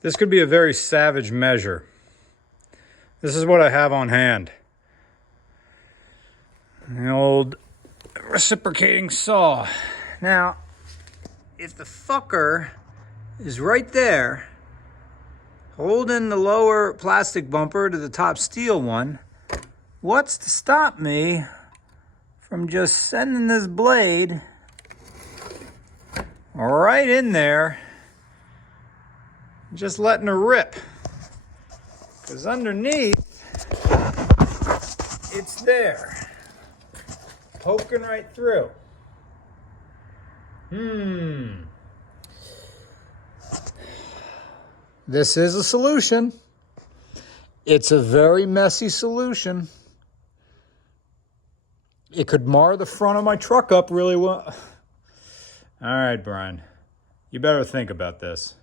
This could be a very savage measure. This is what I have on hand. An old reciprocating saw. Now, if the fucker is right there, holding the lower plastic bumper to the top steel one, what's to stop me from just sending this blade right in there, just letting her rip? Because underneath, it's there, poking right through. This is a solution. It's a very messy solution. It could mar the front of my truck up really well. All right, Brian, you better think about this.